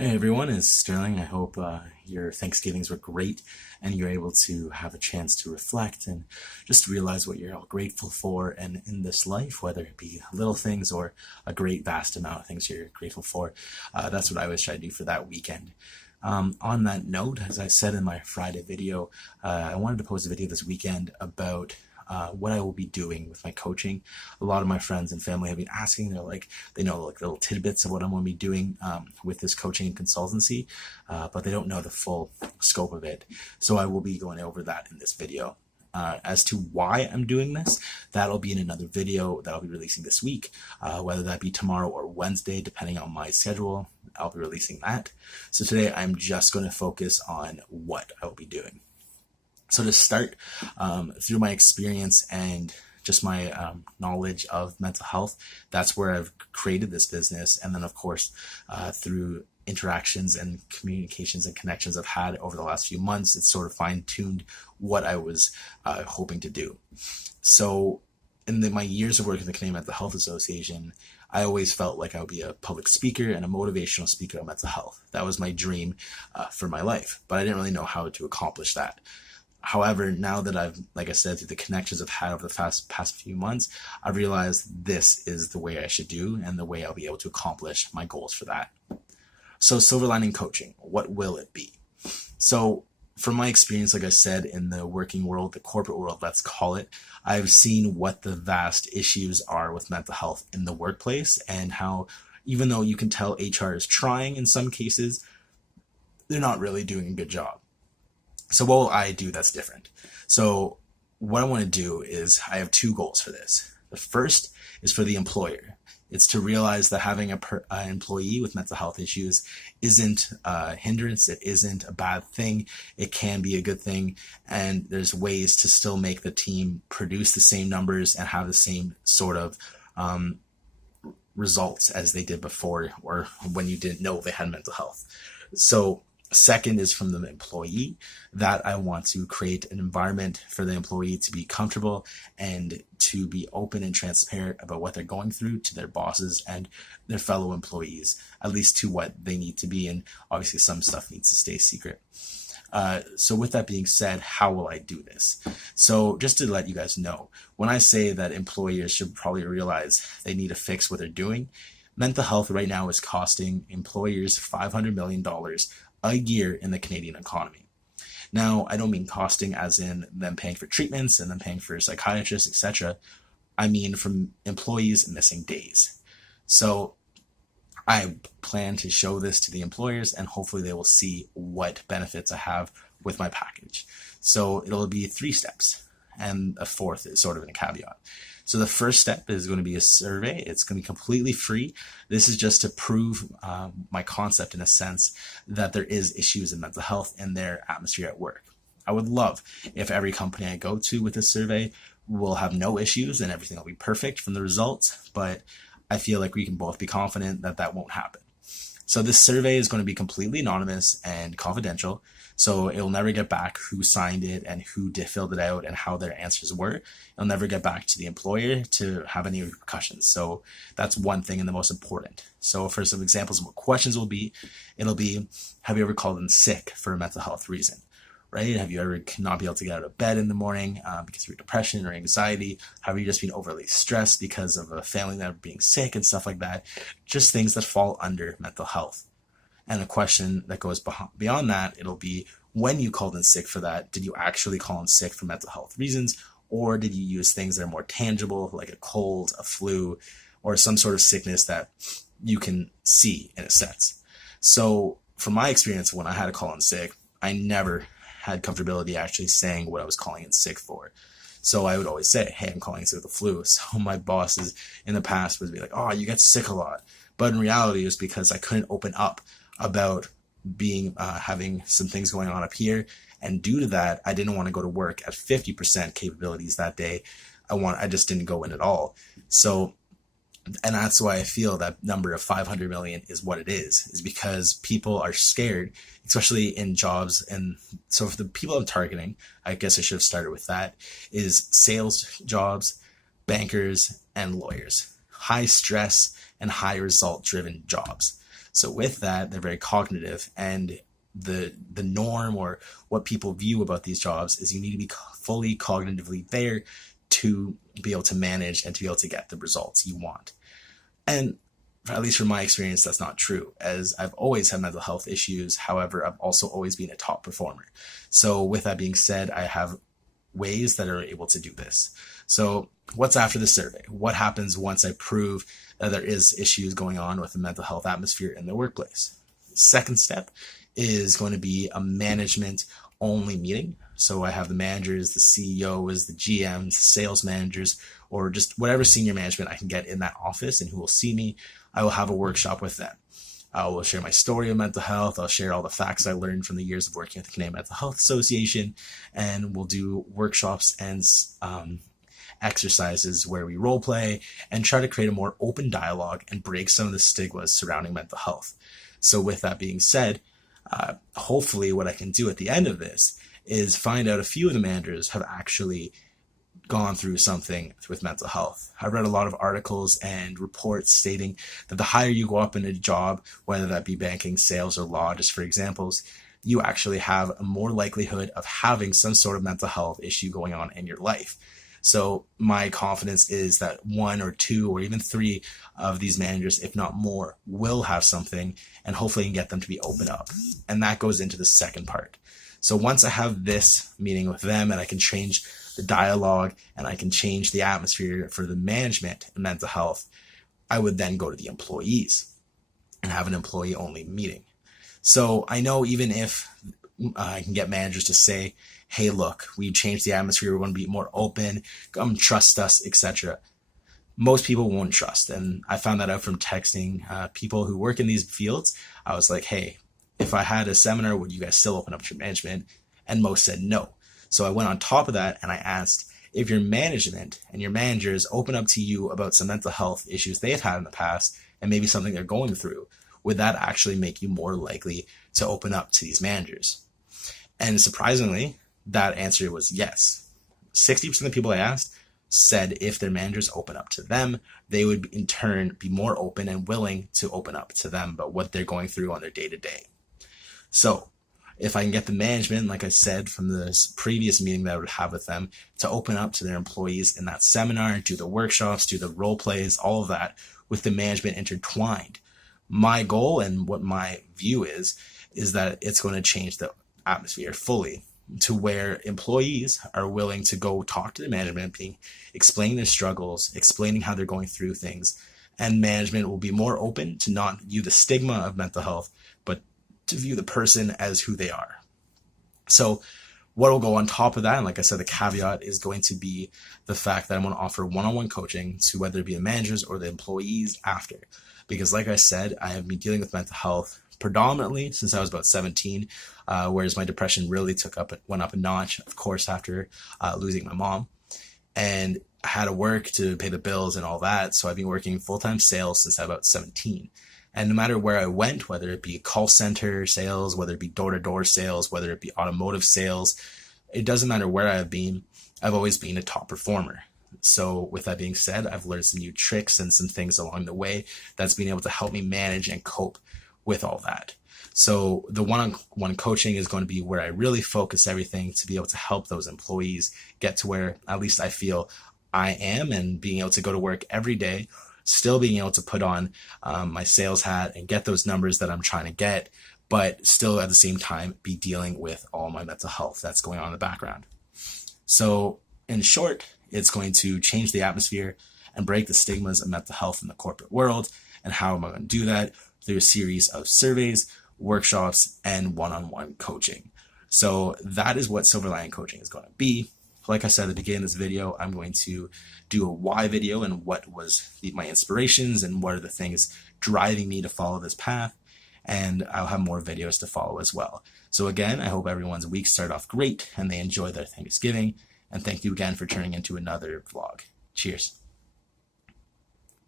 Hey everyone, it's Sterling. I hope your Thanksgivings were great and you're able to have a chance to reflect and just realize what you're all grateful for and in this life, whether it be little things or a great vast amount of things you're grateful for. That's what I always try to do for that weekend. On that note, as I said in my Friday video, I wanted to post a video this weekend about what I will be doing with my coaching. A lot of my friends and family have been asking. They know like little tidbits of what I'm going to be doing with this coaching and consultancy, but they don't know the full scope of it. So I will be going over that in this video. As to why I'm doing this, that'll be in another video that I'll be releasing this week, whether that be tomorrow or Wednesday, depending on my schedule. I'll be releasing that. So today I'm just going to focus on what I will be doing. So to start, through my experience and just my knowledge of mental health, that's where I've created this business. And then, of course, through interactions and communications and connections I've had over the last few months, it's sort of fine-tuned what I was hoping to do. So in my years of working with the Canadian Mental Health Association, I always felt like I would be a public speaker and a motivational speaker on mental health. That was my dream for my life, but I didn't really know how to accomplish that. However, now that I've, like I said, through the connections I've had over the past few months, I've realized this is the way I should do and the way I'll be able to accomplish my goals for that. So silver lining coaching, what will it be? So from my experience, like I said, in the working world, the corporate world, let's call it, I've seen what the vast issues are with mental health in the workplace and how, even though you can tell HR is trying in some cases, they're not really doing a good job. So what will I do that's different? So what I want to do is I have two goals for this. The first is for the employer. It's to realize that having an employee with mental health issues isn't a hindrance. It isn't a bad thing. It can be a good thing. And there's ways to still make the team produce the same numbers and have the same sort of results as they did before or when you didn't know they had mental health. So second is from the employee, that I want to create an environment for the employee to be comfortable and to be open and transparent about what they're going through to their bosses and their fellow employees, at least to what they need to be. And obviously some stuff needs to stay secret. So with that being said, how will I do this? So just to let you guys know, when I say that employers should probably realize they need to fix what they're doing, mental health right now is costing employers $500 million a year in the Canadian economy. Now, I don't mean costing as in them paying for treatments and them paying for psychiatrists, etc. I mean from employees missing days. So I plan to show this to the employers and hopefully they will see what benefits I have with my package. So it'll be 3 steps and a fourth is sort of in a caveat. So the first step is going to be a survey. It's going to be completely free. This is just to prove my concept in a sense that there is issues in mental health in their atmosphere at work. I would love if every company I go to with this survey will have no issues and everything will be perfect from the results, but I feel like we can both be confident that that won't happen. So this survey is going to be completely anonymous and confidential. So it'll never get back who signed it and who filled it out and how their answers were. It'll never get back to the employer to have any repercussions. So that's one thing and the most important. So for some examples of what questions will be, it'll be, have you ever called in sick for a mental health reason? Right? Have you ever not be able to get out of bed in the morning because of your depression or anxiety? Have you just been overly stressed because of a family member being sick and stuff like that? Just things that fall under mental health. And a question that goes beyond that, it'll be, when you called in sick for that, did you actually call in sick for mental health reasons? Or did you use things that are more tangible, like a cold, a flu, or some sort of sickness that you can see in a sense? So from my experience, when I had to call in sick, I never had comfortability actually saying what I was calling in sick for. So I would always say, hey, I'm calling in sick with the flu. So my bosses in the past would be like, oh, you get sick a lot. But in reality, it was because I couldn't open up about being having some things going on up here. And due to that, I didn't want to go to work at 50% capabilities that day. I just didn't go in at all. So, and that's why I feel that number of 500 million is what it is because people are scared, especially in jobs. And so for the people I'm targeting, I guess I should have started with that, is sales jobs, bankers, and lawyers. High stress and high result driven jobs. So with that, they're very cognitive, and the norm, or what people view about these jobs, is you need to be fully cognitively there to be able to manage and to be able to get the results you want. And at least from my experience, that's not true, as I've always had mental health issues. However, I've also always been a top performer. So with that being said, I have ways that are able to do this. So what's after the survey? What happens once I prove that there is issues going on with the mental health atmosphere in the workplace? Second step is going to be a management only meeting. So I have the managers, the CEOs, the GMs, sales managers, or just whatever senior management I can get in that office and who will see me. I will have a workshop with them. I will share my story of mental health. I'll share all the facts I learned from the years of working at the Canadian Mental Health Association, and we'll do workshops and exercises where we role play and try to create a more open dialogue and break some of the stigmas surrounding mental health. So with that being said, hopefully what I can do at the end of this is find out a few of the managers have actually gone through something with mental health. I've read a lot of articles and reports stating that the higher you go up in a job, whether that be banking, sales, or law, just for examples, you actually have a more likelihood of having some sort of mental health issue going on in your life. So my confidence is that 1 or 2 or even 3 of these managers, if not more, will have something, and hopefully can get them to be open up. And that goes into the second part. So once I have this meeting with them and I can change the dialogue and I can change the atmosphere for the management and mental health, I would then go to the employees and have an employee only meeting. So I know even if I can get managers to say, hey, look, we changed the atmosphere, we're going to be more open, come trust us, etc. Most people won't trust. And I found that out from texting people who work in these fields. I was like, hey, if I had a seminar, would you guys still open up to your management? And most said no. So I went on top of that and I asked, if your management and your managers open up to you about some mental health issues they've had in the past and maybe something they're going through, would that actually make you more likely to open up to these managers? And surprisingly, that answer was yes. 60% of the people I asked said if their managers open up to them, they would in turn be more open and willing to open up to them about what they're going through on their day-to-day. So if I can get the management, like I said from this previous meeting that I would have with them, to open up to their employees in that seminar, do the workshops, do the role plays, all of that with the management intertwined, my goal and what my view is that it's going to change the atmosphere fully to where employees are willing to go talk to the management, explaining their struggles, explaining how they're going through things, and management will be more open to not view the stigma of mental health, but to view the person as who they are. So what will go on top of that, and like I said, the caveat is going to be the fact that I'm going to offer one-on-one coaching to whether it be the managers or the employees after. Because like I said, I have been dealing with mental health predominantly since I was about 17, whereas my depression really went up a notch, of course, after losing my mom. And I had to work to pay the bills and all that. So I've been working full-time sales since I was about 17. And no matter where I went, whether it be call center sales, whether it be door-to-door sales, whether it be automotive sales, it doesn't matter where I've been, I've always been a top performer. So with that being said, I've learned some new tricks and some things along the way that's been able to help me manage and cope with all that. So the one-on-one coaching is going to be where I really focus everything to be able to help those employees get to where at least I feel I am, and being able to go to work every day, still being able to put on my sales hat and get those numbers that I'm trying to get, but still at the same time be dealing with all my mental health that's going on in the background. So in short, it's going to change the atmosphere and break the stigmas of mental health in the corporate world. And how am I going to do that? Through a series of surveys, workshops, and one-on-one coaching. So that is what Silver Lining Coaching is going to be. Like I said at the beginning of this video, I'm going to do a why video and what was my inspirations and what are the things driving me to follow this path. And I'll have more videos to follow as well. So again, I hope everyone's week started off great and they enjoy their Thanksgiving. And thank you again for turning into another vlog. Cheers.